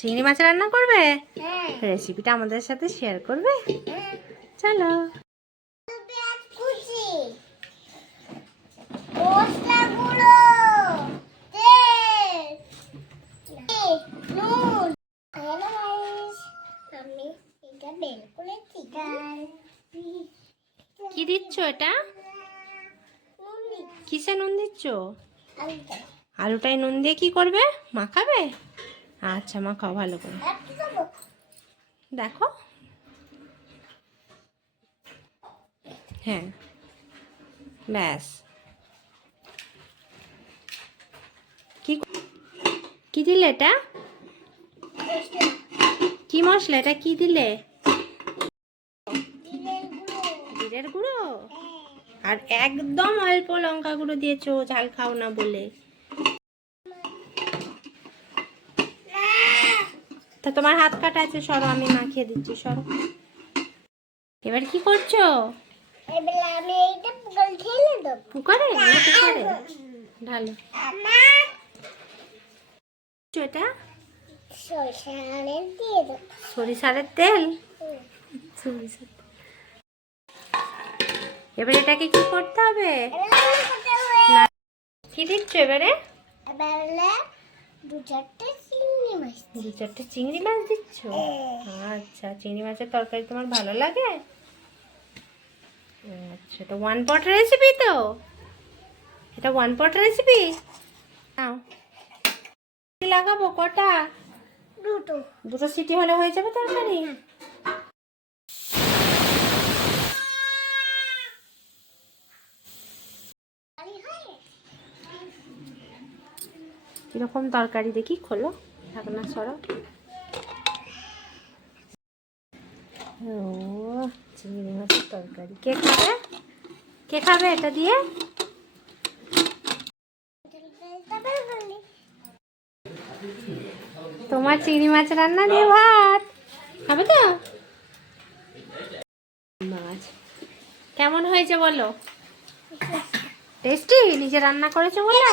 চিংড়ি মাছ রান্না করবে? রেসিপিটা আমাদের সাথে শেয়ার করবে? চলো। কি দিচ্ছ এটা? কিসে নুন দিচ্ছ? আলুটাই নুন দিয়ে কি করবে? মাখাবে? আচ্ছা, মাখাও ভালো করে। দেখো। হ্যাঁ, ব্যাস। কি কি দিলে এটা? কি মশলা এটা? কি দিলে? জিরের গুঁড়ো। আর একদম অল্প লঙ্কা গুঁড়ো দিয়েছো, ঝাল খাও না বলে। তা তোমার হাত কাটা আছে, সরো, আমি মাখিয়ে দিচ্ছি, সরো। এবার কি করছো? কুকারে না কুকারে ঢালো। এটা সরিষার তেল। এবার এটাকে কি করতে হবে? কি দিচ্ছ এবারে? দু চারটে চিংড়ি মাছ দিচ্ছ? আচ্ছা, চিংড়ি মাছের তরকারি তোমার ভালো লাগে? আচ্ছা, এটা ওয়ান পট রেসিপি তো? এটা ওয়ান পট রেসিপি। নাও, লাগাবো কটা? দুটো সিটি হলে হয়ে যাবে তরকারি। কিরকম তরকারি দেখি, খোলো ঢাকনা, সরো। ও, চিংড়ি মাছের তরকারি। কে খাবে? কে খাবে এটা দিয়ে? তোমার চিংড়ি মাছ রান্না দিয়ে ভাত খাবে তো? মাছ কেমন হয়েছে বলো? টেস্টি? নিজে রান্না করেছো বলে?